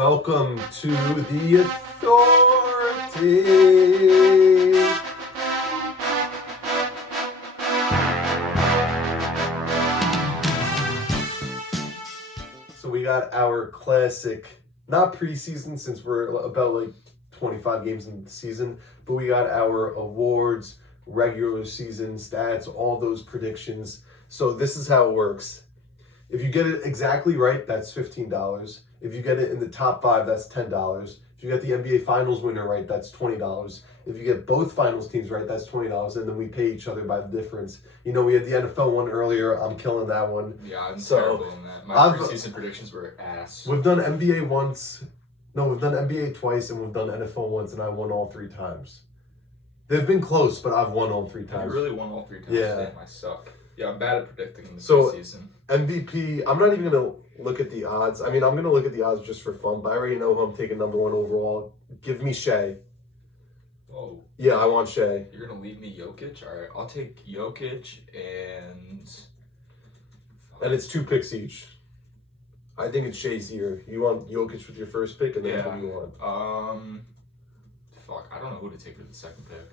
welcome to the Authority. So we got our classic, not preseason since we're about like 25 games in the season, but we got our awards, regular season stats, all those predictions. So this is how it works. If you get it exactly right, that's $15. If you get it in the top 5, that's $10. If you get the NBA Finals winner right, that's $20. If you get both finals teams right, that's $20. And then we pay each other by the difference. You know, we had the NFL one earlier. I'm killing that one. Yeah, I'm terrible in that. My preseason predictions were ass. We've done NBA once. No, we've done NBA twice, and we've done NFL once, and I won all 3 times. They've been close, but I've won all 3 times. You really won all 3 times. Yeah. Damn, I suck. Yeah, I'm bad at predicting in the So, preseason. MVP, I'm not even going to look at the odds. I mean, I'm going to look at the odds just for fun, but I already know who I'm taking number 1 overall. Give me Shea. Oh. Yeah, I want Shea. You're going to leave me Jokic? All right, I'll take Jokic and... And it's 2 picks each. I think it's Shea's year. You want Jokic with your first pick, and then who do you want? I don't know who to take for the second pick.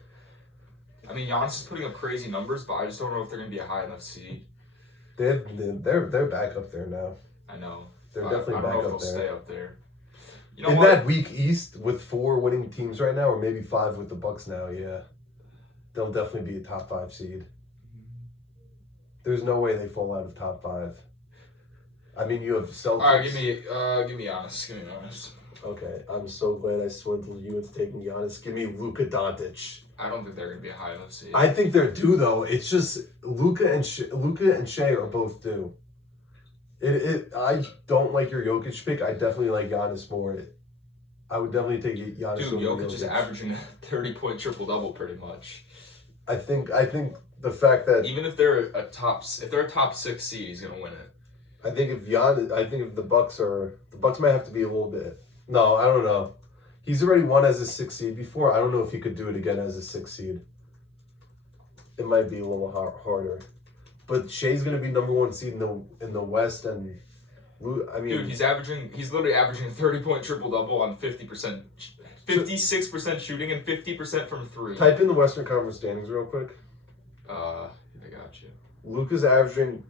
I mean, Giannis is putting up crazy numbers, but I just don't know if they're going to be a high enough seed. They're back up there now. I know. They're definitely back I don't know if up they'll there. stay up there. You know In what? that weak East with 4 winning teams right now, or maybe 5 with the Bucks now, yeah. They'll definitely be a top 5 seed. There's no way they fall out of top 5. I mean, you have Celtics. All right, give me Giannis. Give me Giannis. Okay, I'm so glad I swindled you into taking Giannis. Give me Luka Doncic. I don't think they're going to be a high enough seed. I think they're due though. It's just Luka and Shea are both due. I don't like your Jokic pick. I definitely like Giannis more. I would definitely take Giannis. Dude, over Jokic is averaging a 30-point triple-double pretty much. I think the fact that Even if they're a top 6 seed, he's gonna win it. I think if the Bucks might have to be a little bit. No, I don't know. He's already won as a 6 seed before. I don't know if he could do it again as a 6 seed. It might be a little harder. But Shea's gonna be number 1 seed in the West, and I mean, Dude, he's literally averaging a 30-point triple-double on 50%, 56% shooting and 50% from 3. Type in the Western Conference standings real quick. I got you. Luka's averaging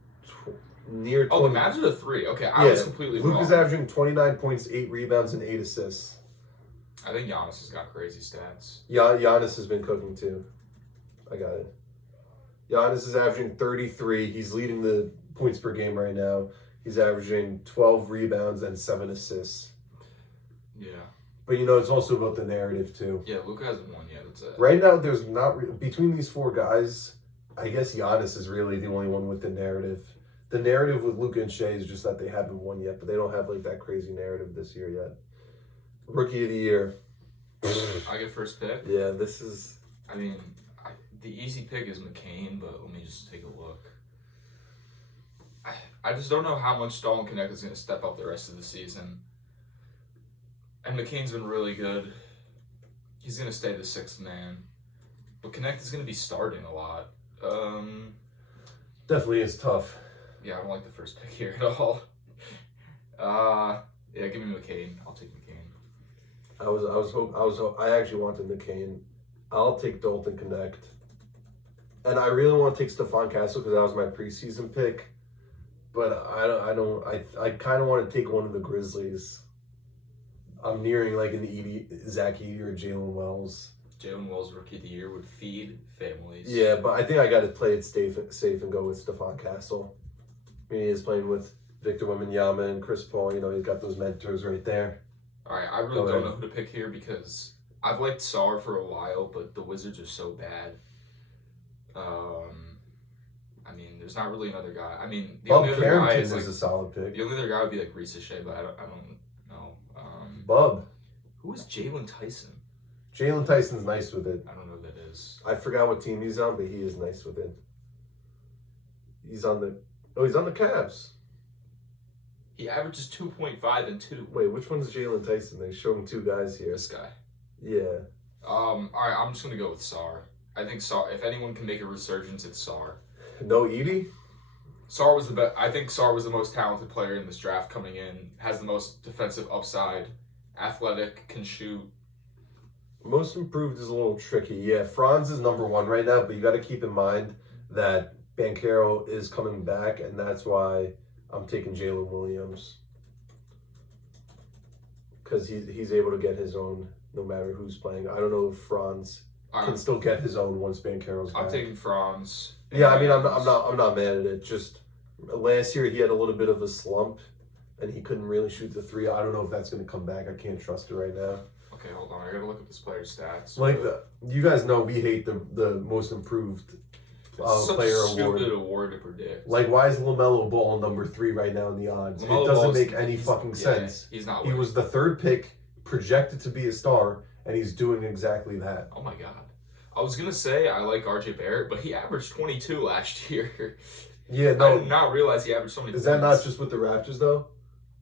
near 20. Oh, the Mavs are the 3. Okay, I was completely wrong. Luka's averaging 29 points, 8 rebounds, and 8 assists. I think Giannis has got crazy stats. Giannis has been cooking too. I got it. Giannis is averaging 33. He's leading the points per game right now. He's averaging 12 rebounds and 7 assists. Yeah. But it's also about the narrative too. Yeah, Luka hasn't won yet. That's it. Right now, there's not between these 4 guys. I guess Giannis is really the only one with the narrative. The narrative with Luka and Shea is just that they haven't won yet, but they don't have like that crazy narrative this year yet. Rookie of the year. I get first pick. Yeah, this is. I mean, the easy pick is McCain, but let me just take a look. I just don't know how much Dalton Knecht is going to step up the rest of the season. And McCain's been really good. He's going to stay the 6th man. But Knecht is going to be starting a lot. Definitely is tough. Yeah, I don't like the first pick here at all. Yeah, give me McCain. I'll take McCain. I actually wanted McCain. I'll take Dalton Knecht. And I really want to take Stephon Castle because that was my preseason pick. But I kind of want to take one of the Grizzlies. I'm nearing like Zach Edey or Jalen Wells. Jalen Wells, Rookie of the Year, would feed families. Yeah, but I think I got to play it safe and go with Stephon Castle. I mean, he is playing with Victor Wembanyama and Chris Paul. He's got those mentors right there. All right, I really don't know who to pick here because I've liked Sarr for a while, but the Wizards are so bad. I mean, there's not really another guy. I mean, the only other guy is a solid pick. The only other guy would be like Reese Shea, but I don't know. Bub. Who is Jalen Tyson? Jalen Tyson's nice with it. I don't know who that is. I forgot what team he's on, but he is nice with it. He's on the Cavs. He averages 2.5 and 2. Wait, which one's Jalen Tyson? They show him 2 guys here. This guy. Yeah. All right, I'm just gonna go with Sarr. I think Sarr. If anyone can make a resurgence, it's Sarr. No Edey? Sarr was the best. I think Sarr was the most talented player in this draft coming in. Has the most defensive upside. athletic, can shoot. Most improved is a little tricky. Yeah, Franz is number one right now, but you got to keep in mind that Banchero is coming back, and that's why I'm taking Jalen Williams. Because he's able to get his own no matter who's playing. I don't know if Franz can still get his own once Banchero's back. I'm taking Franz. Yeah, I mean, I'm not mad at it. Just last year he had a little bit of a slump, and he couldn't really shoot the three. I don't know if that's going to come back. I can't trust it right now. Okay, hold on. I gotta look at this player's stats. Like you guys know, we hate the most improved It's such player a award. stupid award to predict. Like, why is LaMelo Ball number 3 right now in the odds? LaMelo It doesn't Ball's- make any fucking sense. He's not He winning. was the 3rd pick, projected to be a star, and he's doing exactly that. Oh my god. I was gonna say I like RJ Barrett, but he averaged 22 last year. Yeah, I no. did not realize he averaged so many Is that not points. just with the Raptors though?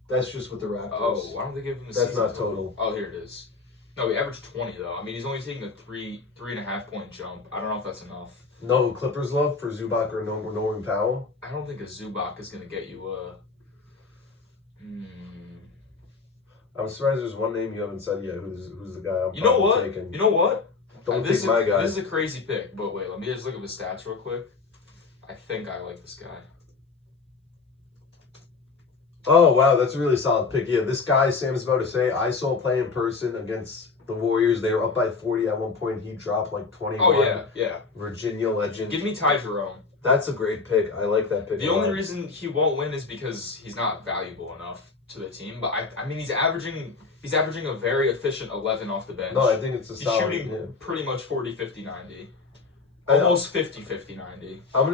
That's just with the Raptors. Oh, why don't they give him the That's season not total. Oh, here it is. No, he averaged 20 though. I mean, he's only taking a 3.5 point jump. I don't know if that's enough. No Clippers love for Zubac or Norman Powell. I don't think a Zubac is gonna get you a. I'm surprised there's one name you haven't said yet. Who's the guy I'm You know probably what? taking. You know what? Don't this take my guy. This is a crazy pick, but wait, let me just look at the stats real quick. I think I like this guy. Oh wow, that's a really solid pick. Yeah, this guy Sam's about to say, I saw play in person against the Warriors. They were up by 40 at one point. He dropped like 21. Oh yeah. Virginia legend. Give me Ty Jerome. That's a great pick. I like that pick. The a only lot. reason he won't win is because he's not valuable enough to the team. But I mean, he's averaging a very efficient 11 off the bench. No, I think it's a He's solid. shooting Yeah. pretty much 40, 50, 90. I know. Almost 50, 50, 90. I'm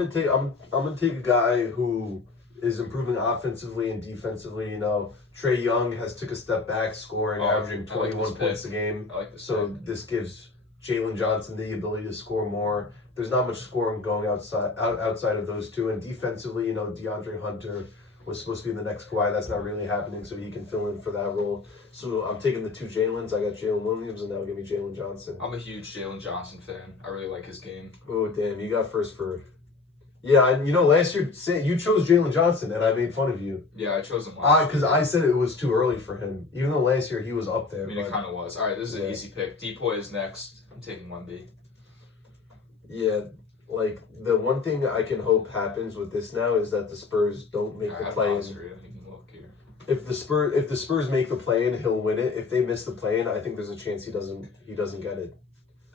gonna take a guy who is improving offensively and defensively. You know, Trey Young has took a step back, scoring, averaging I like 21 this points pick. a game. I like this. So pick. this gives Jalen Johnson the ability to score more. There's not much scoring going outside of those two. And defensively, you know, DeAndre Hunter was supposed to be the next Kawhi. That's not really happening, so he can fill in for that role. So I'm taking the 2 Jalen's. I got Jalen Williams, and now give me Jalen Johnson. I'm a huge Jalen Johnson fan. I really like his game. Oh, damn. You got first for... Yeah, you know, last year you chose Jalen Johnson, and I made fun of you. Yeah, I chose him last Because I said it was too early for him. Even though last year he was up there. I mean, but, it kind of was. All right, this is an Yeah. easy pick. Depoy is next. I'm taking 1B. Yeah, like, the one thing I can hope happens with this now is that the Spurs don't make I the have play-in. odds for you. You can look here. If the Spurs make the play-in, he'll win it. If they miss the play-in, I think there's a chance he doesn't get it.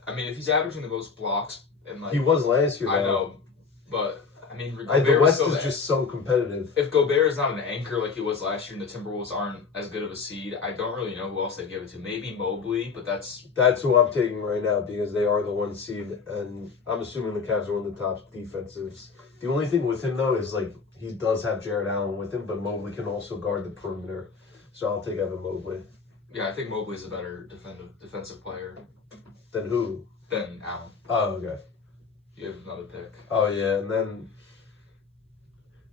I mean, if he's averaging the most blocks and like He was last year, though. I know, but I mean, The Gobert West still is just so competitive. If Gobert is not an anchor like he was last year, and the Timberwolves aren't as good of a seed, I don't really know who else they give it to. Maybe Mobley, but that's That's who I'm taking right now because they are the 1 seed, and I'm assuming the Cavs are one of the top defensives. The only thing with him, though, is like he does have Jared Allen with him, but Mobley can also guard the perimeter. So I'll take Evan Mobley. yeah. I think Mobley's a better defensive player Then who? than Allen. Oh, okay. You have another pick. Oh, yeah, and then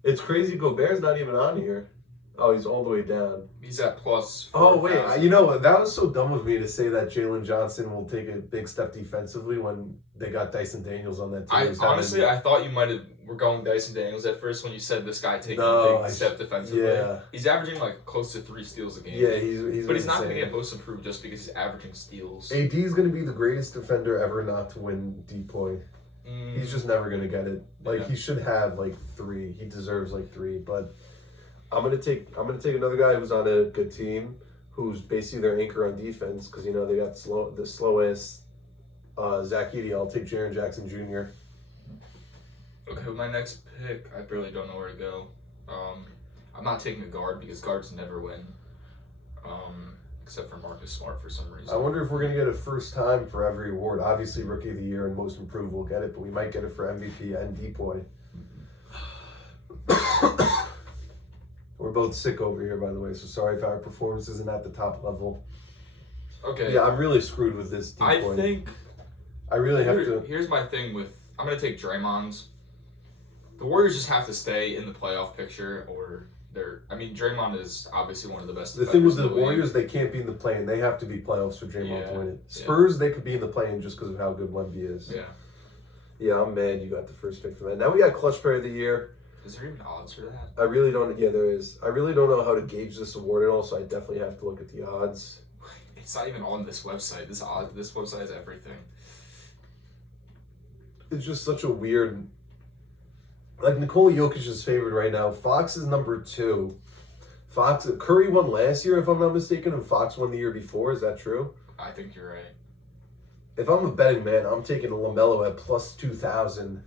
it's crazy. Gobert's not even on here. Oh, he's all the way down. He's at plus. Oh, wait. 4,000. You know what? That was so dumb of me to say that Jalen Johnson will take a big step defensively when they got Dyson Daniels on that team. I He's having- honestly, I thought you were going Dyson Daniels at first when you said this guy taking No, a big step defensively. yeah. He's averaging like close to 3 steals a game. Yeah, he's But he's not going to insane. get most improved just because he's averaging steals. AD is going to be the greatest defender ever not to win Depoy. He's just never going to get it. Like, Yeah. he should have like 3. He deserves like 3. But I'm gonna take another guy who's on a good team, who's basically their anchor on defense, because you know they got the slowest Zach Edey. I'll take Jaren Jackson Jr. Okay, with my next pick, I really don't know where to go. I'm not taking a guard because guards never win. Except for Marcus Smart for some reason. I wonder if we're gonna get a first time for every award. Obviously, Rookie of the Year and Most Improved will get it, but we might get it for MVP and Depoy. We're both sick over here, by the way, so sorry if our performance isn't at the top level. Okay. Yeah, I'm really screwed with this Depoy. I think I really have to. here's my thing with I'm gonna take Draymond's. The Warriors just have to stay in the playoff picture, or Draymond is obviously one of the best. The thing with defenders the in the league. Warriors, they can't be in the play-in. They have to be playoffs for Draymond Yeah, to win it. yeah. Spurs, they could be in the play-in just because of how good Wemby is. Yeah. Yeah, I'm mad you got the first pick for that. Now we got Clutch Player of the Year. Is there even odds for that? I really don't. Yeah, there is. I really don't know how to gauge this award at all, so I definitely have to look at the odds. It's not even on this website. This website has everything. It's just such a weird. Like Nikola Jokic is favored right now. Fox is number 2. Curry won last year, if I'm not mistaken, and Fox won the year before. Is that true? I think you're right. If I'm a betting man, I'm taking LaMelo at plus 2,000.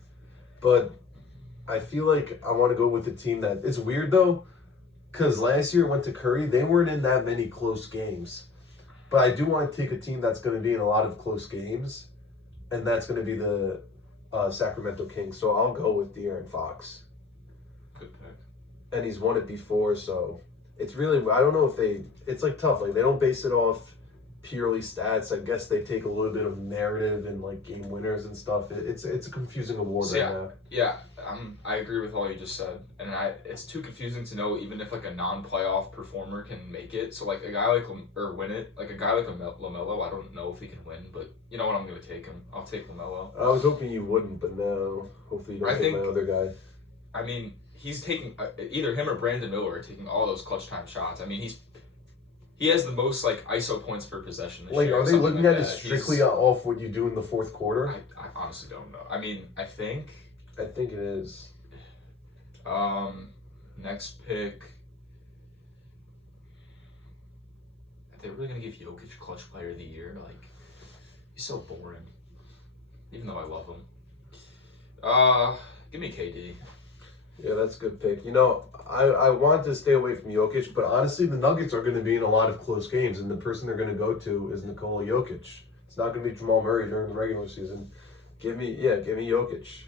But I feel like I want to go with the team that. It's weird though, because last year it went to Curry. They weren't in that many close games. But I do want to take a team that's going to be in a lot of close games, and that's going to be the Sacramento Kings. So I'll go with De'Aaron Fox. Good pick. And he's won it before, so it's really, I don't know if it's like tough. Like they don't base it off purely stats. I guess they take a little bit of narrative and like game winners and stuff. It's a confusing award right now. Yeah, I agree with all you just said, and it's too confusing to know even if like a non-playoff performer can make it. So like a guy like win it, like a guy like LaMelo, I don't know if he can win, but you know what, I'm gonna take him. I'll take LaMelo. I was hoping you wouldn't, but no. Hopefully you don't take my other guy. I mean, he's taking either him or Brandon Miller are taking all those clutch time shots. I mean, he has the most like ISO points per possession this year. Are they looking at it strictly off what you do in the fourth quarter? I honestly don't know. I mean, I think it is. Next pick. Are they really gonna give Jokic clutch player of the year? Like, he's so boring. Even though I love him. Give me KD. Yeah, that's a good pick. You know, I want to stay away from Jokic, but honestly, the Nuggets are going to be in a lot of close games, and the person they're going to go to is Nikola Jokic. It's not going to be Jamal Murray during the regular season. Give me Jokic.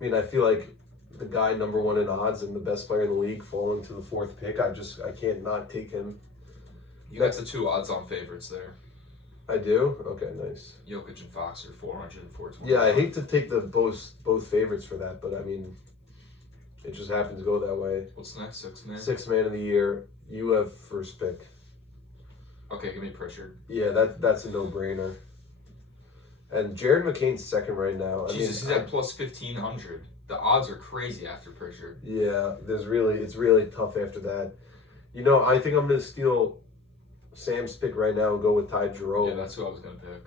I mean, I feel like the guy number 1 in odds and the best player in the league falling to the 4th pick. I can't not take him. You got the 2 odds-on favorites there. I do? Okay, nice. Jokic and Fox are 400 and 420. Yeah, I hate to take the both favorites for that, but I mean, it just happens to go that way. What's next? 6th man? 6th man of the year. You have first pick. Okay, give me Pritchard. Yeah, that's a no-brainer. And Jared McCain's second right now. Jesus, he's at plus 1,500. The odds are crazy after Pritchard. Yeah, it's really tough after that. You know, I think I'm going to steal Sam's pick right now and go with Ty Jerome. Yeah, that's who I was going to pick.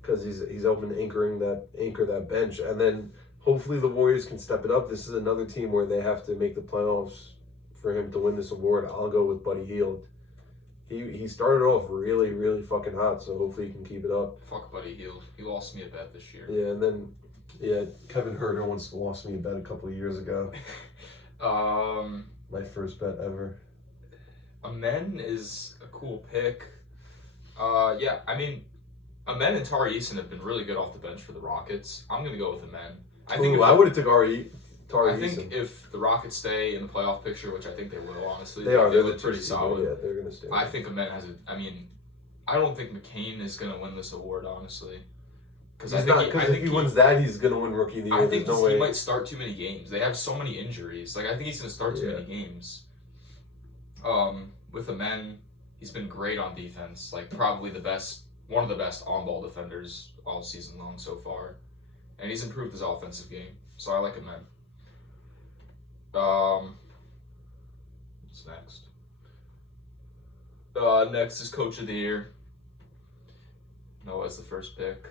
Because he's open to anchor that bench. And then hopefully the Warriors can step it up. This is another team where they have to make the playoffs for him to win this award. I'll go with Buddy Hield. He started off really, really fucking hot, so hopefully he can keep it up. Fuck Buddy Hield. He lost me a bet this year. Yeah, and then, Kevin Huerter once lost me a bet a couple of years ago. My first bet ever. Amen is a cool pick. Yeah, I mean, Amen and Tari Eason have been really good off the bench for the Rockets. I'm going to go with Amen. I would have took Tari I Eason. think if the Rockets stay in the playoff picture, which I think they will, honestly. They are. They look pretty solid. Yeah, they're going to stay. I think Amen has I don't think McCain is going to win this award, honestly. Because if he wins that, he's going to win Rookie of the Year. I think he might start too many games. They have so many injuries. Like, I think he's going to start too many games. With Amen, he's been great on defense. Like, probably one of the best on-ball defenders all season long so far. And he's improved his offensive game. So I like Amen. What's next? Next is Coach of the Year. Noah's the first pick.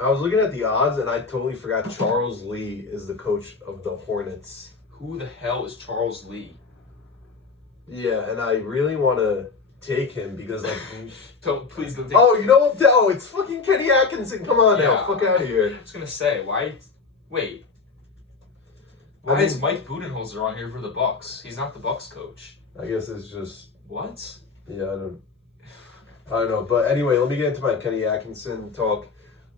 I was looking at the odds and I totally forgot Charles Lee is the coach of the Hornets. Who the hell is Charles Lee? Yeah, and I really want to take him because please don't take Oh, you know what? Oh, it's fucking Kenny Atkinson. Come on now. Fuck out of here. I was going to say, why is Mike Budenholzer on here for the Bucks? He's not the Bucks coach. I guess it's just... What? Yeah, I don't know. But anyway, let me get into my Kenny Atkinson talk.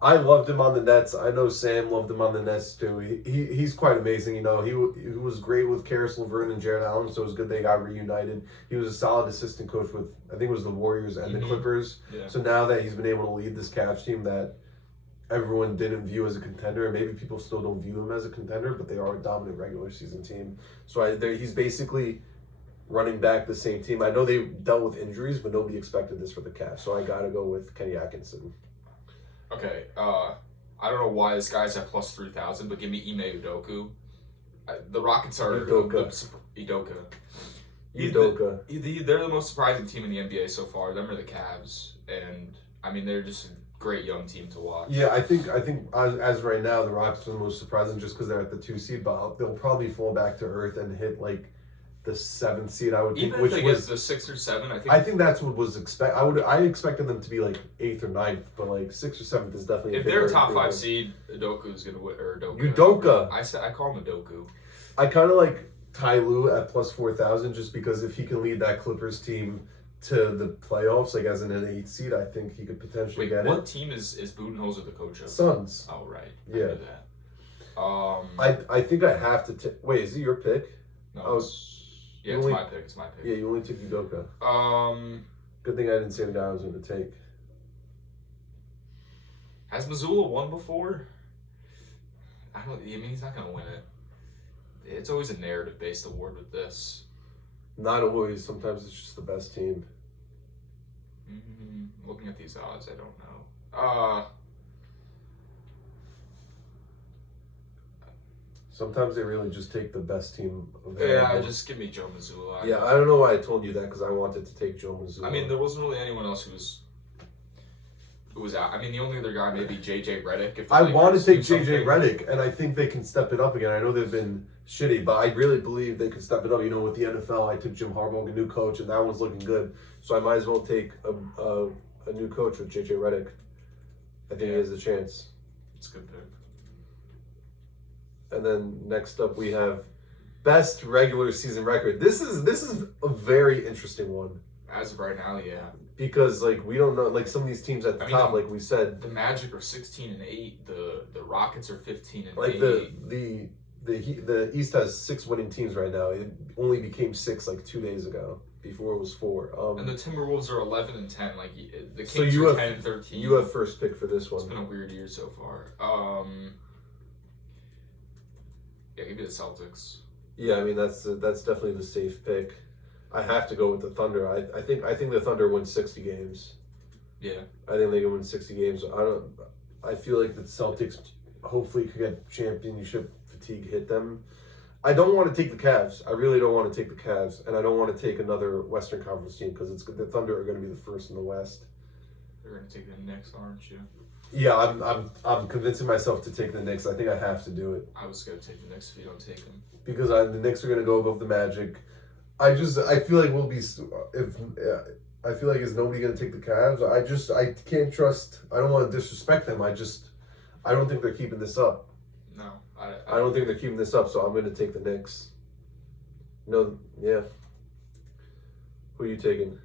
I loved him on the Nets. I know Sam loved him on the Nets too. He's quite amazing. You know, he was great with Karis LeVert and Jared Allen, so it was good they got reunited. He was a solid assistant coach with, I think it was the Warriors and the Clippers. Yeah. So now that he's been able to lead this Cavs team that everyone didn't view as a contender, and maybe people still don't view them as a contender, but they are a dominant regular season team. So he's basically running back the same team. I know they dealt with injuries, but nobody expected this for the Cavs. So I got to go with Kenny Atkinson. Okay, I don't know why this guy's at plus 3,000, but give me Ime Udoka. The Rockets are Udoka. Udoka. They're the most surprising team in the NBA so far. Them are the Cavs, and I mean they're just a great young team to watch. Yeah, I think as right now the Rockets are the most surprising just because they're at the 2 seed, but they'll probably fall back to earth and hit like the 7th seed. I would think, Even which if they was get the 6 or 7, I think that's what was expect. I expected them to be like 8th or 9th, but like 6th or 7th is definitely. If they're a top 5 seed, Udoka's gonna win. Or Udoka. I call him Udoku. I kind of like Ty Lue at plus 4,000 just because if he can lead that Clippers team to the playoffs, like as an 8th seed, I think he could potentially get what it. team is Budenholzer the coach of? Suns. Oh right. Yeah. I knew that. I think I have to take. Wait, is it your pick? No. It's my pick. It's my pick. Yeah, you only took Udoka. Good thing I didn't say the guy I was going to take. Has Missoula won before? I mean, he's not going to win it. It's always a narrative-based award with this. Not always. Sometimes it's just the best team. Looking at these odds, I don't know. Sometimes they really just take the best team available. Yeah, just give me Joe Mazzulla. Yeah, I don't know why I told you that because I wanted to take Joe Mazzulla. I mean, there wasn't really anyone else who was out. I mean, the only other guy maybe JJ Redick. If I want to take JJ Redick, and I think they can step it up again. I know they've been shitty, but I really believe they can step it up. You know, with the NFL, I took Jim Harbaugh, a new coach, and that one's looking good. So I might as well take a new coach with JJ Redick. I think he has a chance. It's a good pick. And then next up we have best regular season record. This is a very interesting one. As of right now, yeah. Because like we don't know, like some of these teams at the top, like we said, the Magic are 16-8. The Rockets are 15-8. Like the East has 6 winning teams right now. It only became 6 like 2 days ago. Before it was 4. And the Timberwolves are 11-10. Like the Kings so you are have 10-13. You have first pick for this one. It's been a weird year so far. Yeah, give me the Celtics. Yeah, I mean that's definitely the safe pick. I have to go with the Thunder. I think the Thunder win 60 games. Yeah, I think they can win 60 games. I feel like the Celtics hopefully could get championship fatigue hit them. I don't want to take the Cavs. I really don't want to take the Cavs, and I don't want to take another Western Conference team because the Thunder are going to be the first in the West. They're going to take the Knicks, aren't you? Yeah, I'm convincing myself to take the Knicks. I think I have to do it. I was going to take the Knicks if you don't take them. Because the Knicks are going to go above the Magic. I feel like we'll be I feel like is nobody going to take the Cavs. I can't trust. I don't want to disrespect them. I don't think they're keeping this up. No, I don't think they're keeping this up. So I'm going to take the Knicks. No, yeah. Who are you taking?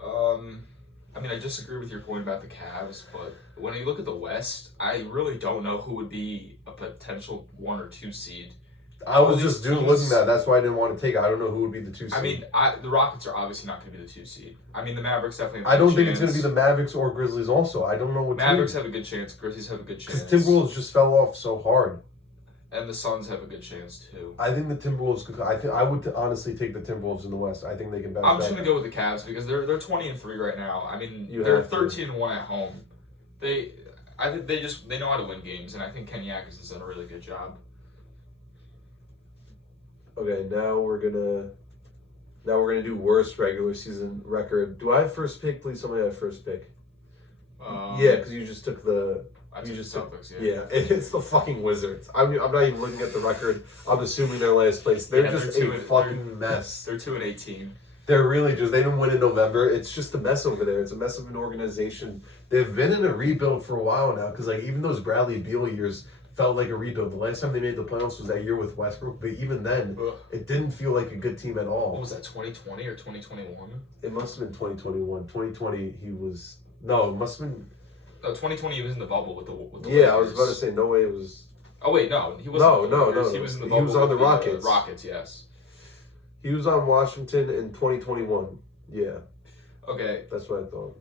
I mean, I disagree with your point about the Cavs, but when you look at the West, I really don't know who would be a potential 1 or 2 seed. I was just looking at that. That's why I didn't want to take it. I don't know who would be the 2 seed. I mean, the Rockets are obviously not going to be the 2 seed. I mean, the Mavericks definitely have I don't think it's going to be the Mavericks or Grizzlies also. I don't know what Mavericks have a good chance. Grizzlies have a good chance. Because Timberwolves just fell off so hard. And the Suns have a good chance too. I think the Timberwolves could. I would honestly take the Timberwolves in the West. I think they can bounce back. I'm just gonna go with the Cavs because they're 20-3 right now. I mean, they're 13-1 at home. I think they know how to win games, and I think Kenyakas has done a really good job. Okay, now we're gonna do worst regular season record. Do I have first pick? Please, somebody have first pick. Yeah, because you just took the. I took the Celtics, yeah, it's the fucking Wizards. I'm not even looking at the record. I'm assuming they're last place. They're just a fucking mess. They're 2-18. They're really just. They didn't win in November. It's just a mess over there. It's a mess of an organization. They've been in a rebuild for a while now because like even those Bradley Beal years felt like a rebuild. The last time they made the playoffs was that year with Westbrook, but even then, it didn't feel like a good team at all. What was that? 2020 or 2021? It must have been 2021. 2020, he was no. It must have been. No, 2020 he was in the bubble with the yeah, Lakers. I was about to say no way it was. Oh wait, no, he wasn't. No. He was in the bubble. He was on the Rockets. Rockets, yes. He was on Washington in 2021. Yeah. Okay. That's what I thought.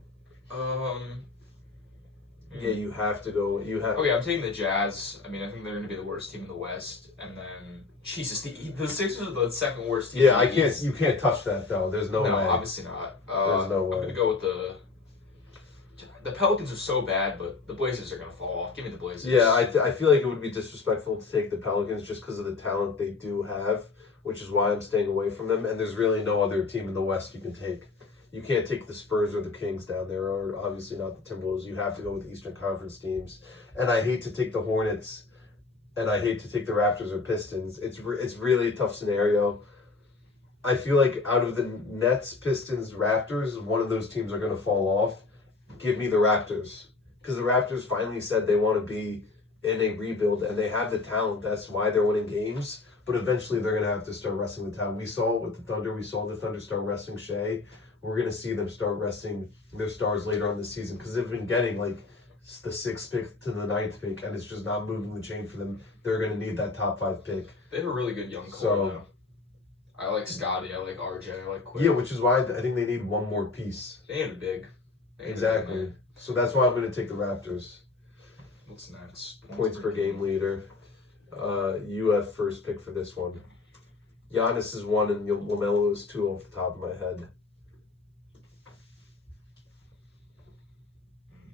Yeah, you have to go. You have. Okay, I'm taking the Jazz. I mean, I think they're going to be the worst team in the West, and then Jesus, the Sixers are the second worst team. Yeah, You can't touch that though. There's no way. No, obviously not. There's no way. I'm going to go with the Pelicans are so bad, but the Blazers are going to fall off. Give me the Blazers. Yeah, I feel like it would be disrespectful to take the Pelicans just because of the talent they do have which is why I'm staying away from them. And there's really no other team in the West you can take. You can't take the Spurs or the Kings down there, or obviously not the Timberwolves. You have to go with the Eastern Conference teams. And I hate to take the Hornets, and I hate to take the Raptors or Pistons. It's really a tough scenario. I feel like out of the Nets, Pistons, Raptors, one of those teams are going to fall off. Give me the Raptors. Because the Raptors finally said they want to be in a rebuild, and they have the talent. That's why they're winning games. But eventually they're going to have to start resting the talent. We saw it with the Thunder. We saw the Thunder start resting Shea. We're going to see them start resting their stars later on this season because they've been getting like the 6th pick to the 9th pick, and it's just not moving the chain for them. They're going to need that top 5 pick. They have a really good young core, though. I like Scotty. I like RJ. I like Quick. Yeah, which is why I think they need one more piece. They ain't big. Exactly. So that's why I'm going to take the Raptors. What's next? Points per game leader. You have first pick for this one. Giannis is 1 and LaMelo is 2 off the top of my head.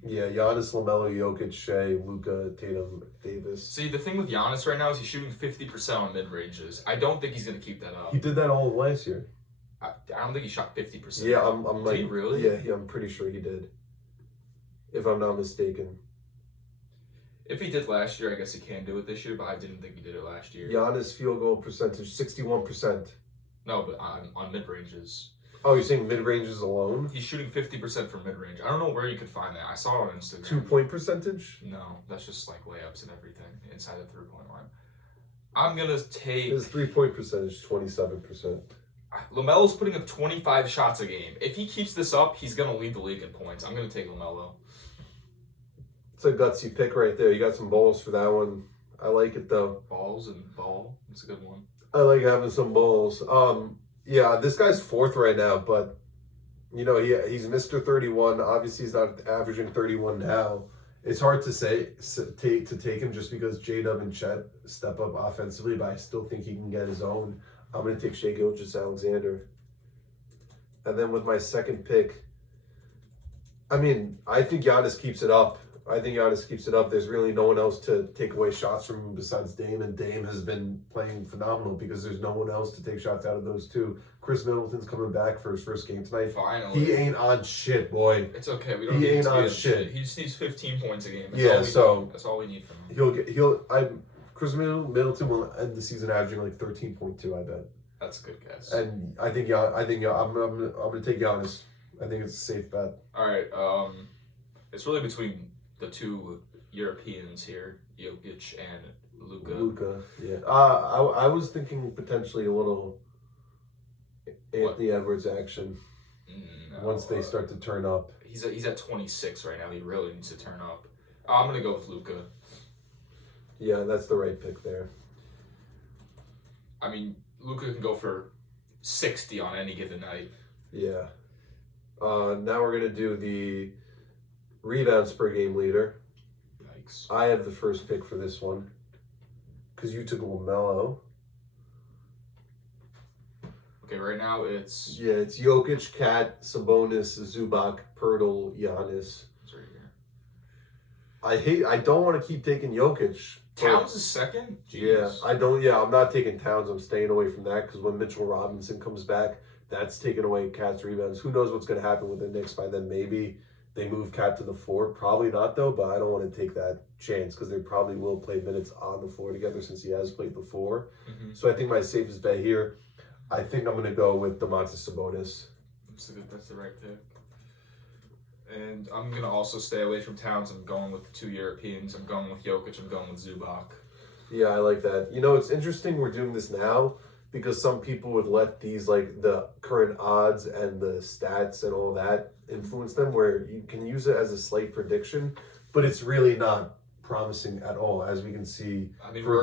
Yeah, Giannis, LaMelo, Jokic, Shea, Luka, Tatum, Davis. See, the thing with Giannis right now is he's shooting 50% on mid-ranges. I don't think he's going to keep that up. He did that all last year. I don't think he shot 50%. Yeah, I'm like... Did he really? Yeah, I'm pretty sure he did. If I'm not mistaken. If he did last year, I guess he can do it this year, but I didn't think he did it last year. Giannis field goal percentage, 61%. No, but on mid-ranges. Oh, you're saying mid-ranges alone? He's shooting 50% from mid-range. I don't know where you could find that. I saw it on Instagram. 2-point percentage? No, that's just like layups and everything inside the 3-point line. I'm going to take... His 3-point percentage, 27%. LaMelo's putting up 25 shots a game. If he keeps this up, he's going to lead the league in points. I'm going to take LaMelo. It's a gutsy pick right there. You got some balls for that one. I like it, though. Balls and ball. It's a good one. I like having some balls. Yeah, this guy's 4th right now, but, you know, he's Mr. 31. Obviously, he's not averaging 31 now. It's hard to say to take him just because J-Dub and Chet step up offensively, but I still think he can get his own. I'm going to take Shai Gilgeous-Alexander. And then with my second pick, I mean, I think Giannis keeps it up. There's really no one else to take away shots from him besides Dame, and Dame has been playing phenomenal because there's no one else to take shots out of those two. Chris Middleton's coming back for his first game tonight. Finally. He ain't on shit, boy. It's okay. We don't he need ain't to on shit. He just needs 15 points a game. That's all we need from him. Chris Middleton will end the season averaging like 13.2, I bet. That's a good guess. And I'm gonna take Giannis. I think it's a safe bet. All right. It's really between the two Europeans here, Jokic and Luka. Yeah. I was thinking potentially a little Anthony Edwards action once they start to turn up. He's at 26 right now. He really needs to turn up. I'm gonna go with Luka. Yeah, that's the right pick there. I mean, Luka can go for 60 on any given night. Yeah. Now we're gonna do the rebounds per game leader. Yikes. I have the first pick for this one because you took LaMelo. Okay, right now it's... Yeah, it's Jokic, Kat, Sabonis, Zubac, Pirtle, Giannis. It's right here. I don't want to keep taking Jokic. Towns is second? Jeez. I'm not taking Towns. I'm staying away from that because when Mitchell Robinson comes back, that's taking away Kat's rebounds. Who knows what's going to happen with the Knicks by then? Maybe they move Kat to the 4. Probably not, though, but I don't want to take that chance because they probably will play minutes on the floor together since he has played the 4. Mm-hmm. So I think my safest bet here, I think I'm going to go with Domantas Sabonis. That's the right pick. And I'm going to also stay away from Towns. I'm going with the two Europeans. I'm going with Jokic. I'm going with Zubac. Yeah, I like that. You know, it's interesting we're doing this now because some people would let these, like, the current odds and the stats and all that influence them where you can use it as a slight prediction, but it's really not promising at all, as we can see. I mean, we're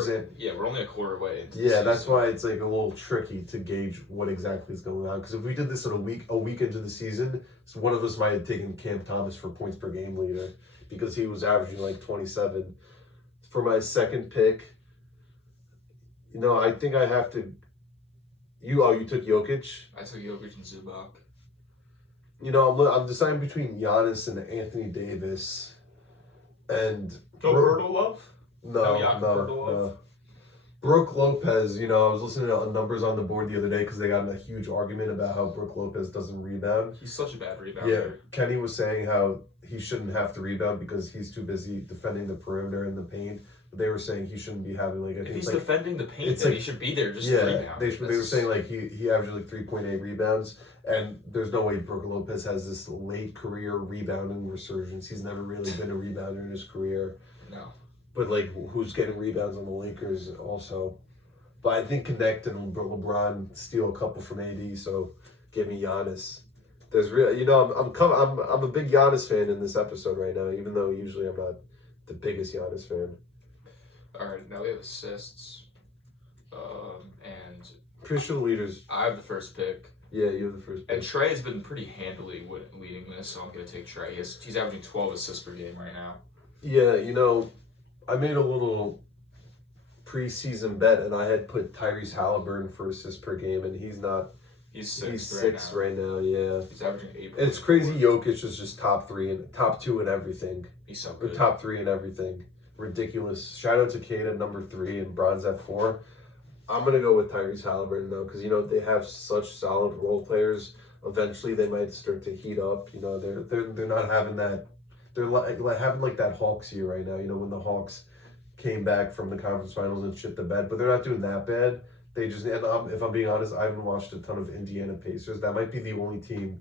only a quarter way into the season. That's why it's like a little tricky to gauge what exactly is going on. Because if we did this in a week into the season, so one of us might have taken Cam Thomas for points per game leader because he was averaging like 27. For my second pick, you know, I think I have to. You took Jokic. I took Jokic and Zubac. You know, I'm deciding between Giannis and Anthony Davis, and Pirtle love? No. Brooke Lopez, you know, I was listening to numbers on the board the other day because they got in a huge argument about how Brooke Lopez doesn't rebound. He's such a bad rebounder. Yeah, Kenny was saying how he shouldn't have to rebound because he's too busy defending the perimeter and the paint. But they were saying he shouldn't be having like. If he's defending the paint, it's then like, he should be there just to yeah. rebound. They were saying like he averaged like 3.8 rebounds, and there's no way Brooke Lopez has this late career rebounding resurgence. He's never really been a rebounder in his career. No. But like, who's getting rebounds on the Lakers also? But I think Connect and LeBron steal a couple from AD, so give me Giannis. There's real, you know, I'm a big Giannis fan in this episode right now, even though usually I'm not the biggest Giannis fan. All right, now we have assists, and Pretty sure the leaders. I have the first pick. Yeah, you have the first pick. And Trey has been pretty handily leading this, so I'm gonna take Trey. He's averaging 12 assists per game right now. Yeah, you know, I made a little preseason bet, and I had put Tyrese Halliburton for assists per game, and he's not. He's sixth right now. Yeah, he's averaging 8. It's crazy. Jokic is just top 2 in everything. He's so Or good. top 3 in everything. Ridiculous. Shout out to Kate at number 3 and Bronze at 4. I'm gonna go with Tyrese Halliburton though, because you know they have such solid role players. Eventually, they might start to heat up. You know, they're not having that. They're like having like that Hawks year right now. You know, when the Hawks came back from the conference finals and shit the bed, but they're not doing that bad. They just, and if I'm being honest, I haven't watched a ton of Indiana Pacers. That might be the only team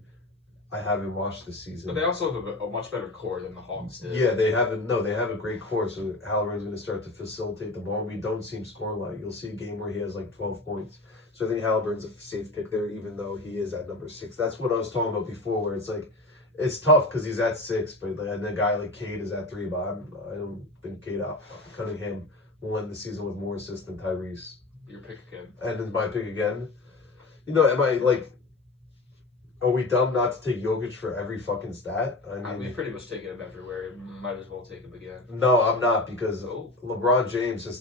I haven't watched this season. But they also have a much better core than the Hawks did. Yeah, they have a great core. So Halliburton's going to start to facilitate the ball. We don't see him scoring a lot. You'll see a game where he has like 12 points. So I think Halliburton's a safe pick there, even though he is at number 6. That's what I was talking about before, where it's like, it's tough because he's at 6, but and a guy like Cade is at 3. But I don't think Cade Cunningham will end the season with more assists than Tyrese. Your pick again. And it's my pick again. You know, am I like, are we dumb not to take Jokic for every fucking stat? I mean, we've pretty much taken him everywhere. Might as well take him again. No, I'm not, because Oh. LeBron James has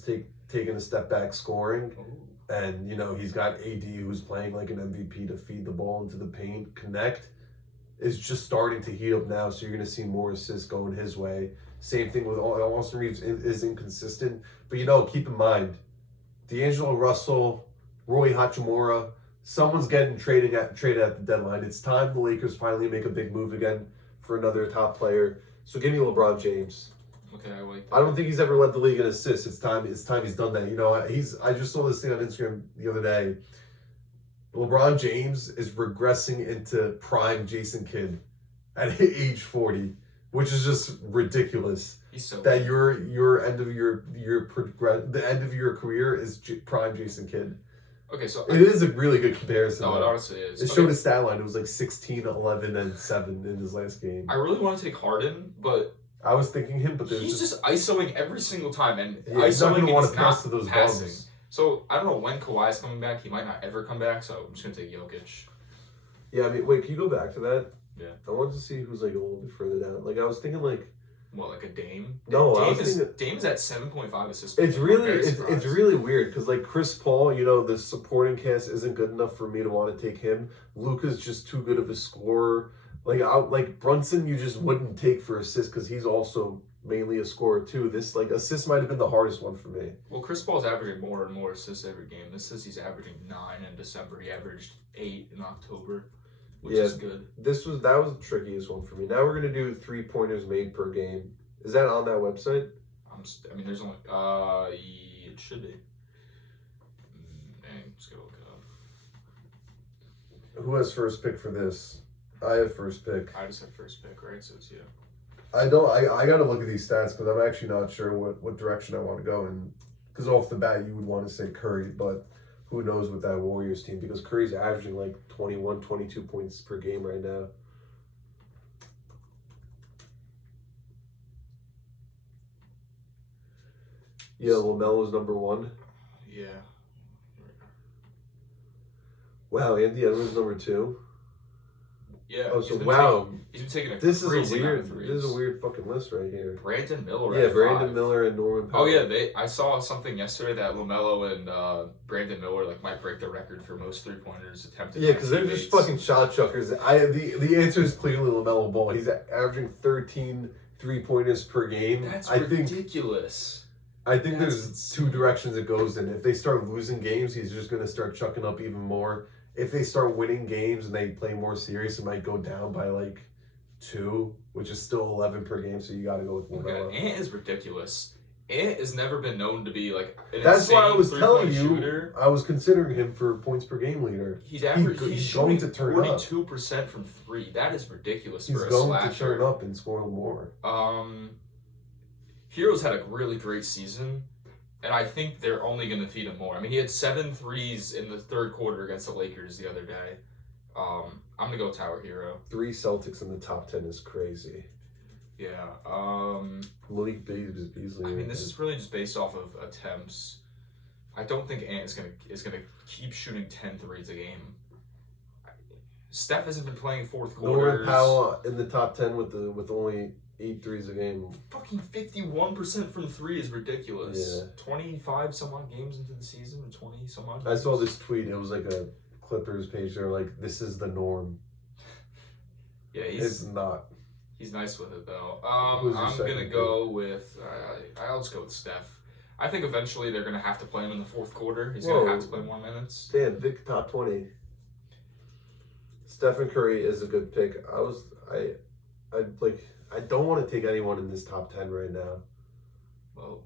taken a step back scoring. Oh. And, you know, he's got AD who's playing like an MVP to feed the ball into the paint. Connect is just starting to heat up now, so you're going to see more assists going his way. Same thing with Austin Reeves is inconsistent. But, you know, keep in mind, D'Angelo Russell, Roy Hachimura, someone's getting traded at the deadline. It's time the Lakers finally make a big move again for another top player. So give me LeBron James. Okay, I like that. I don't think he's ever led the league in assists. It's time he's done that. You know, I just saw this thing on Instagram the other day. LeBron James is regressing into prime Jason Kidd at age 40, which is just ridiculous. He's so That good. your end of the end of your career is prime Jason Kidd. Okay, so It is a really good comparison. no, it though. honestly is. It showed his stat line. It was like 16, 11, and 7 in his last game. I really want to take Harden, but I was thinking him, but there's he's just isoing every single time, and yeah, he's not isoing going to want is to pass not to those passing. bums. So I don't know when Kawhi's coming back. He might not ever come back. So I'm just gonna take Jokic. Yeah, I mean, wait, can you go back to that? Yeah. I wanted to see who's like a little bit further down. Like I was thinking, like What, like a Dame? No, I Dame was is thinking- Dame's at 7.5 assists. per it's game. really I'm very it's surprised. really weird because like Chris Paul, you know, the supporting cast isn't good enough for me to want to take him. Luka's just too good of a scorer. Like Brunson, you just wouldn't take for assists because he's also mainly a scorer too. This like assist might have been the hardest one for me. Well, Chris Paul's averaging more and more assists every game. This says he's averaging 9 in December. He averaged 8 in October, which Yeah. is good. That was the trickiest one for me. Now we're gonna do 3-pointers made per game. Is that on that website? I mean, there's only it should be. I'm just gonna look it up. Who has first pick for this? I have first pick. I just had first pick, right? So it's you. I gotta look at these stats because I'm actually not sure what direction I want to go in. Because off the bat you would want to say Curry, but who knows with that Warriors team, because Curry's averaging like 21, 22 points per game right now. Yeah, LaMelo's number 1. Yeah. Wow, Andy Edwards number 2. Yeah. Oh, so he's been wow, he's been taking a this is crazy a amount of weird threes. fucking list right here. Brandon Miller. Yeah, at Brandon 5. Miller and Norman Powell. Oh yeah, I saw something yesterday that LaMelo and Brandon Miller might break the record for most 3-pointers attempted. Yeah, by because they're just teammates. fucking shot chuckers. The answer is clearly LaMelo Ball. He's averaging 13 3-pointers per game. That's I think ridiculous. I think That's there's two directions it goes in. If they start losing games, he's just going to start chucking up even more. If they start winning games and they play more serious, it might go down by like 2, which is still 11 per game. So you got to go with LaMelo. Okay, Ant is ridiculous. Ant has never been known to be like an That's why I insane was telling you. shooter. I was considering him for points per game leader. He's he's going to turn up. 42% from 3. That is ridiculous He's for a going slasher. to turn up and score more. Heroes had a really great season, and I think they're only going to feed him more. I mean, he had 7 threes in the third quarter against the Lakers the other day. I'm going to go Tower Hero. 3 Celtics in the top 10 is crazy. Yeah. Malik Beasley. I mean, this is really just based off of attempts. I don't think Ant is gonna keep shooting 10 threes a game. Steph hasn't been playing fourth quarters. Norman Powell in the top 10 with only 8 threes a game. Fucking 51% from 3 is ridiculous. Yeah. 25 some odd games into the season, or 20 some odd. I saw this tweet. It was like a Clippers page. They're like, "This is the norm." Yeah, It's not. He's nice with it though. Who's your I'm second gonna go with. I'll just go with Steph. I think eventually they're gonna have to play him in the fourth quarter. He's gonna have to play more minutes. Dan, Vic top 20. Stephen Curry is a good pick. I don't want to take anyone in this top 10 right now. Well,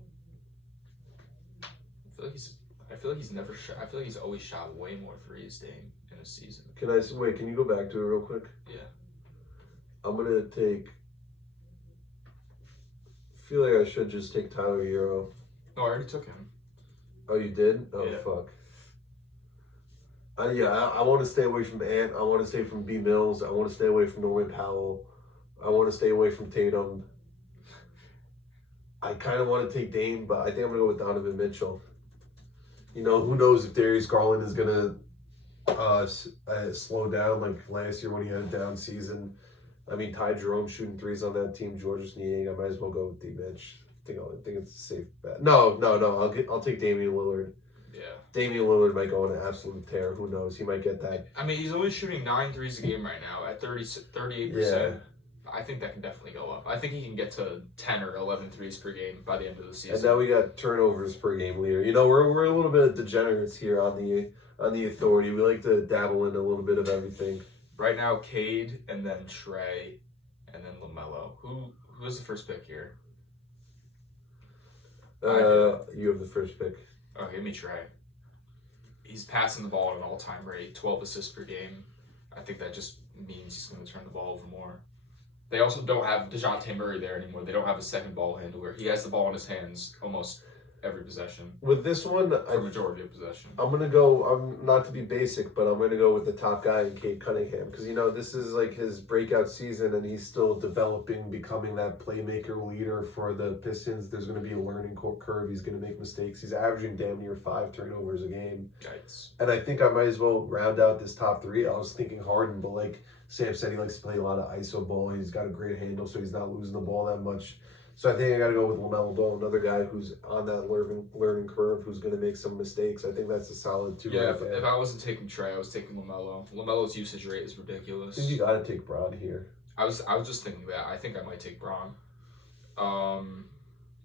I feel like he's never shot. I feel like he's always shot way more threes, Dame, in a season. Can you go back to it real quick? Yeah. I'm gonna take. I feel like I should just take Tyler Hero. No, I already took him. Oh, you did? Oh, Yeah. fuck. I want to stay away from Ant. I want to stay from B. Mills. I want to stay away from Norman Powell. I want to stay away from Tatum. I kind of want to take Dame, but I think I'm going to go with Donovan Mitchell. You know, who knows if Darius Garland is going to slow down like last year when he had a down season. I mean, Ty Jerome shooting threes on that team. Georges Niang. I might as well go with D-Mitch. I think it's a safe bet. No. I'll take Damian Lillard. Yeah. Damian Lillard might go on an absolute tear. Who knows? He might get that. I mean, he's only shooting 9 threes a game right now at 38%. Yeah. I think that can definitely go up. I think he can get to 10 or 11 threes per game by the end of the season. And now we got turnovers per game leader. You know, we're a little bit degenerates here on the authority. We like to dabble in a little bit of everything. Right now, Cade, and then Trey, and then LaMelo. Who was the first pick here? You have the first pick. Oh, give me Trey. He's passing the ball at an all-time rate, 12 assists per game. I think that just means he's going to turn the ball over more. They also don't have DeJounte Murray there anymore. They don't have a second ball handler. He has the ball in his hands almost every possession. With this one, For majority of possession. I'm not to be basic, but I'm gonna go with the top guy in Cade Cunningham because you know this is like his breakout season and he's still developing, becoming that playmaker leader for the Pistons. There's gonna be a learning curve. He's gonna make mistakes. He's averaging damn near 5 turnovers a game. Yikes. And I think I might as well round out this top 3. I was thinking Harden, but like Sam said, he likes to play a lot of ISO ball. He's got a great handle, so he's not losing the ball that much. So I think I got to go with LaMelo Ball, another guy who's on that learning curve, who's going to make some mistakes. I think that's a solid 2. Yeah, if I wasn't taking Trey, I was taking LaMelo. LaMelo's usage rate is ridiculous. I think you got to take Bron here. I was just thinking that. I think I might take Bron.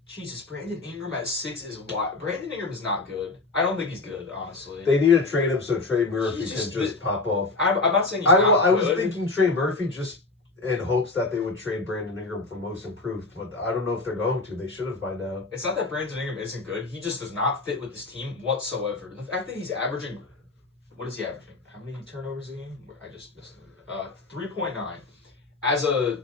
Jesus, Brandon Ingram at 6 is wild. Brandon Ingram is not good. I don't think he's good, honestly. They need to trade him so Trey Murphy He's can just pop off. I'm not saying he's not good. I was thinking Trey Murphy just in hopes that they would trade Brandon Ingram for most improved, but I don't know if they're going to. They should have by now. It's not that Brandon Ingram isn't good. He just does not fit with this team whatsoever. The fact that he's averaging, what is he averaging? How many turnovers a game? I just missed it. 3.9. As a,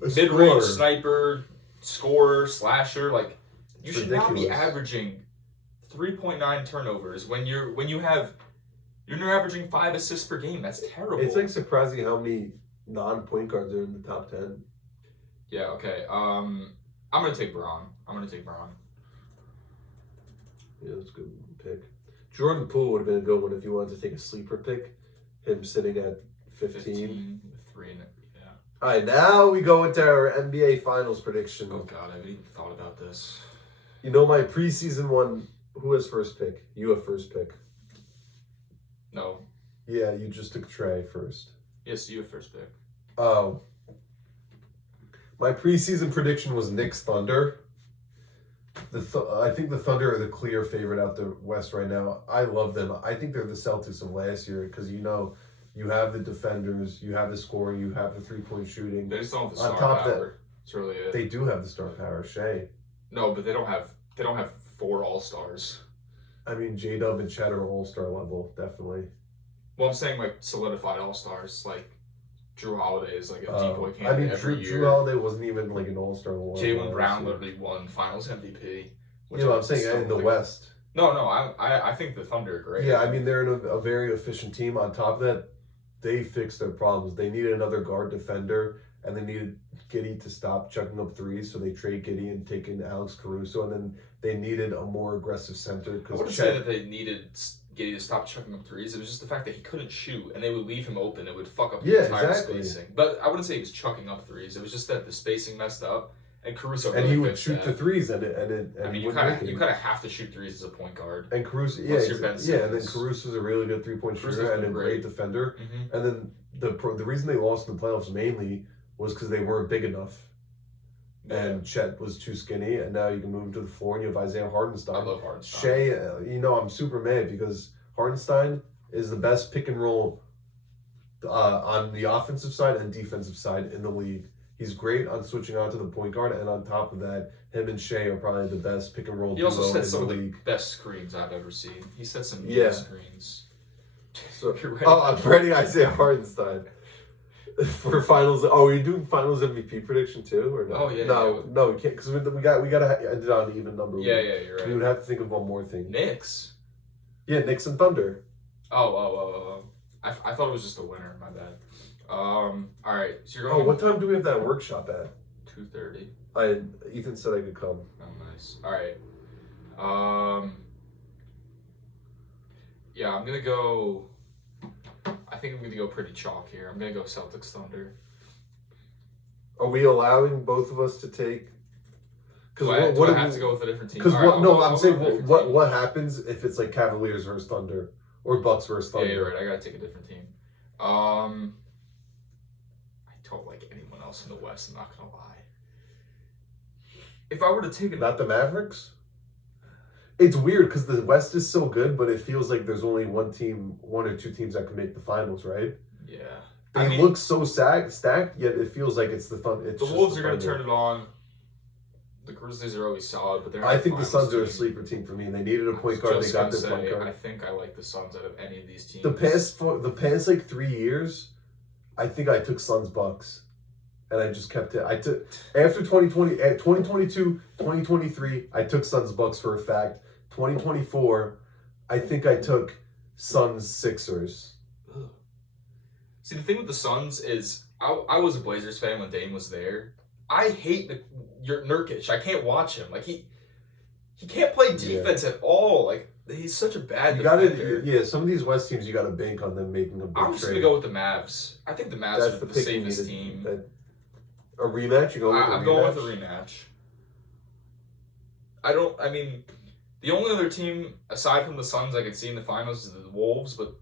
mid-range sniper, scorer, slasher, like you should not be averaging 3.9 turnovers when you're averaging 5 assists per game. That's terrible. It's like surprising how many non-point guards are in the top 10. Yeah, okay. I'm gonna take Bron. Yeah, that's a good pick. Jordan Poole would have been a good one if you wanted to take a sleeper pick. Him sitting at 15. 3 and yeah. All right, now we go into our NBA Finals prediction. Oh God, I haven't even thought about this. You know my preseason one. Who has first pick? You have first pick. No. Yeah, you just took Trey first. Yes, you have first pick. Oh. My preseason prediction was Knicks Thunder. I think the Thunder are the clear favorite out the West right now. I love them. I think they're the Celtics of last year because you have the defenders, you have the scoring, you have the 3-point shooting. They just don't have the On star top of power. That's really it. They do have the star power, Shea. No, but they don't have 4 all-stars. I mean, J-Dub and Chet are all-star level, definitely. Well, I'm saying like solidified all-stars, like Drew Holiday is like a D-boy I candidate mean, every Drew year. Holiday wasn't even like an all-star level. Jaylen Brown literally won Finals MVP. You know what I'm saying? In the West. No, I think the Thunder are great. Yeah, I mean, they're a very efficient team. On top of that, they fixed their problems. They needed another guard defender, and they needed Giddey to stop chucking up threes, so they trade Giddey and take in Alex Caruso, and then they needed a more aggressive center. I wouldn't say that they needed Giddey to stop chucking up threes. It was just the fact that he couldn't shoot, and they would leave him open. It would fuck up the entire spacing. But I wouldn't say he was chucking up threes. It was just that the spacing messed up, and Caruso really and he would fixed shoot that. the threes, and I mean, you kind of have to shoot threes as a point guard. And Caruso, Unless yeah, you're Ben and then Simmons. Caruso's a really good 3-point Caruso's shooter and a been great great. defender. Mm-hmm. And then the reason they lost in the playoffs mainly was because they weren't big enough. And Chet was too skinny, and now you can move him to the floor, and you have Isaiah Hardenstein. I love Hardenstein. Shea, I'm super mad because Hardenstein is the best pick and roll on the offensive side and defensive side in the league. He's great on switching on to the point guard, and on top of that, him and Shea are probably the best pick and roll He duo also set in some the of league. the best screens I've ever seen. He set some Yeah. good screens. So, You're ready. I'm ready. Isaiah Hardenstein for finals. Oh, are you doing finals MVP prediction too, or no? Oh, yeah, no, we can't because we got to end it on an even number. Yeah, you're right. We would have to think of one more thing. Knicks. Yeah, Knicks and Thunder. Oh. I thought it was just a winner. My bad. All right. So you're going. Oh, what time do we have that workshop at? 2:30. Ethan said I could come. Oh, nice. All right. Yeah, I'm gonna go. I think I'm gonna go pretty chalk here. I'm gonna go Celtics Thunder. Are we allowing both of us to take? Do I have to go with a different team? Because All right, I'm I'll saying go with a different team. what happens if it's like Cavaliers versus Thunder or Bucks versus Thunder? Yeah, you're right. I gotta take a different team. I don't like anyone else in the West. I'm not gonna lie. If I were to take it, Not the Mavericks. It's weird because the West is so good, but it feels like there's only one or two teams that can make the finals, right? yeah, They look so stacked, yet it feels like it's the fun. It's the just Wolves the are gonna Thunder. turn it on. The Grizzlies are always solid, but they're. Not I think the finals Suns are a team. sleeper team for me. They needed a I was point guard. They just got gonna their point say, guard. I think I like the Suns out of any of these teams. The past like 3 years, I think I took Suns Bucks, and I just kept it. I took after 2020, 2022, 2023. I took Suns Bucks for a fact. 2024, I think I took Suns Sixers. Ugh. See, the thing with the Suns is, I was a Blazers fan when Dame was there. I hate your Nurkic. I can't watch him. Like he can't play defense at all. Like he's such a bad defender. Some of these West teams you got to bank on them making a big I'm just trade. gonna go with the Mavs. I think the Mavs That's are the the pick you safest needed. team. A rematch? You go with I'm going with a rematch. I mean, the only other team aside from the Suns I could see in the finals is the Wolves, but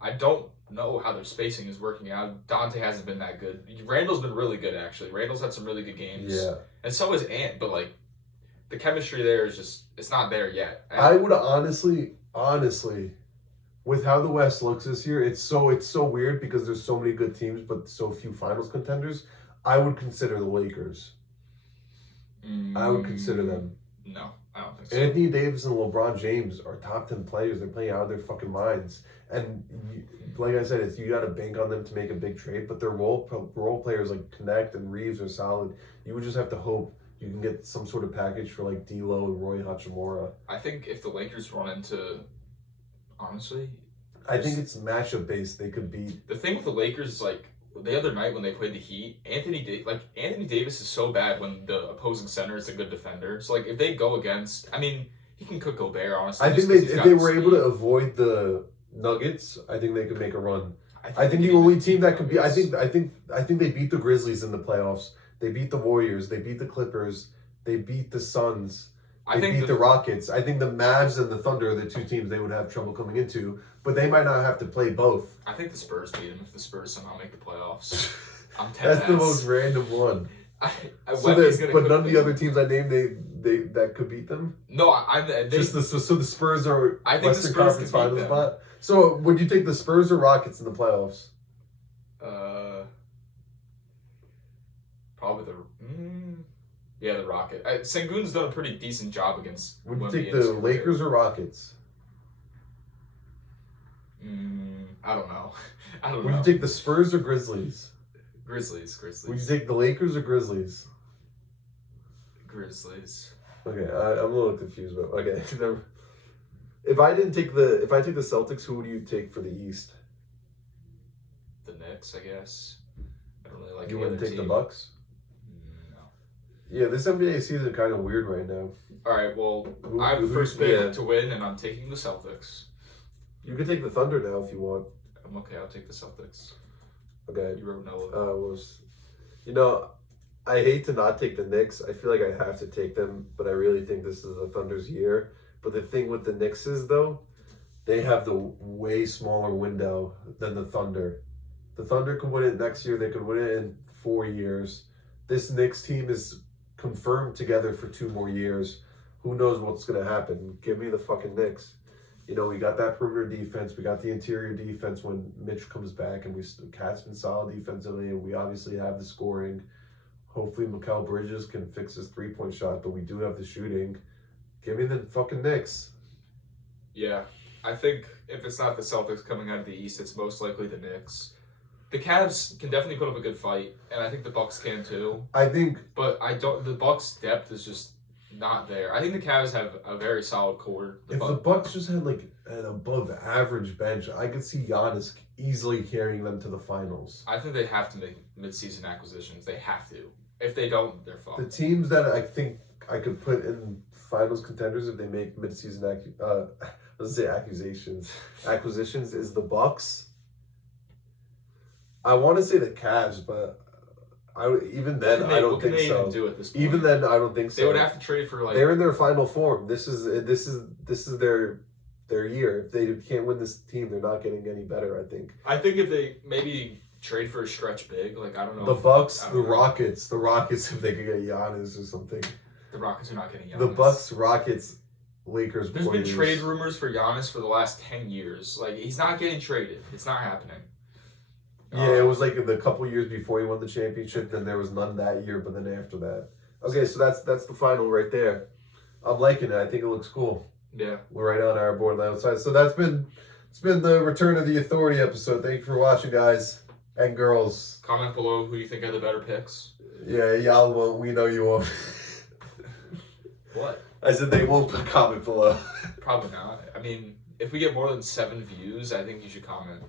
I don't know how their spacing is working out. Dante hasn't been that good. Randall's been really good, actually. Randall's had some really good games. Yeah. And so has Ant, but like the chemistry there is just, it's not there yet. And I would honestly, with how the West looks this year, it's so weird because there's so many good teams but so few finals contenders. I would consider the Lakers. I would consider them. No, I don't think so. Anthony Davis and LeBron James are top 10 players. They're playing out of their fucking minds. And like I said, you got to bank on them to make a big trade. But their role players like Connect and Reeves are solid. You would just have to hope you can get some sort of package for like D'Lo and Roy Hachimura. I think if the Lakers run into, honestly, I think it's matchup based. They could beat. the thing with the Lakers is like the other night when they played the Heat, Anthony Davis is so bad when the opposing center is a good defender. So like if they go against, I mean, he can cook Gobert honestly. I think if they were able to avoid the Nuggets, I think they could make a run. I think the only team that could be. I think they beat the Grizzlies in the playoffs. They beat the Warriors. They beat the Clippers. They beat the Suns. They beat the Rockets. I think the Mavs and the Thunder are the two teams they would have trouble coming into, but they might not have to play both. I think the Spurs beat him if the Spurs somehow make the playoffs. I'm 10 That's the most random one. Wemby's gonna but cook none of the them. other teams I named they that could beat them. No, So the Spurs are I think the Western Spurs Conference can beat Finals them. spot. So would you take the Spurs or Rockets in the playoffs? Probably the Rocket. Sengun's done a pretty decent job against. Would you Wemby take in his the career. Lakers or Rockets? I don't know. I don't Would know. you take the Spurs or Grizzlies? Grizzlies? Would you take the Lakers or Grizzlies? Grizzlies. Okay, I'm a little confused, but okay. If I take the Celtics, who would you take for the East? The Knicks, I guess. I don't really like. You any wouldn't other take the team. Bucks? No. Yeah, this NBA season is kind of weird right now. All right. Well, I have the first pick Yeah. to win, and I'm taking the Celtics. You could take the Thunder now if you want. I'm okay. I'll take the Celtics. Okay. You wrote no. I hate to not take the Knicks. I feel like I have to take them, but I really think this is the Thunder's year. But the thing with the Knicks is, though, they have the way smaller window than the Thunder. The Thunder could win it next year. They could win it in 4 years. This Knicks team is confirmed together for 2 more years. Who knows what's going to happen? Give me the fucking Knicks. We got that perimeter defense. We got the interior defense when Mitch comes back, and Cat's been solid defensively, and we obviously have the scoring. Hopefully, Mikal Bridges can fix his 3-point shot, but we do have the shooting. Give me the fucking Knicks. Yeah, I think if it's not the Celtics coming out of the East, it's most likely the Knicks. The Cavs can definitely put up a good fight, and I think the Bucks can too. I think, But the Bucks' depth is just not there. I think the Cavs have a very solid core. if the Bucks just had like an above average bench, I could see Giannis easily carrying them to the finals. I think they have to make mid-season acquisitions. They have to. If they don't, they're The fucked. teams that I think I could put in finals contenders if they make mid-season acquisitions is the Bucks. I want to say the Cavs, but I don't What can think they so. even do at this point? Even then, I don't think so. They would have to trade for like. They're in their final form. This is their year. If they can't win this team, they're not getting any better. I think. I think if they maybe trade for a stretch big, like I don't know. The Bucks, I the don't know. Rockets, if they could get Giannis or something. The Rockets are not getting Giannis. The Bucks, Rockets, Lakers. There's been Warriors. trade rumors for Giannis for the last 10 years. Like he's not getting traded. It's not happening. Yeah, it was like the couple years before he won the championship. Then there was none that year, but then after that. Okay, so that's the final right there. I'm liking it. I think it looks cool. Yeah. We're right on our board outside. So it's been the Return of the Authority episode. Thank you for watching, guys and girls. Comment below who you think had the better picks. Yeah, y'all won't. We know you won't. What? I said they won't comment below. Probably not. I mean, if we get more than 7 views, I think you should comment.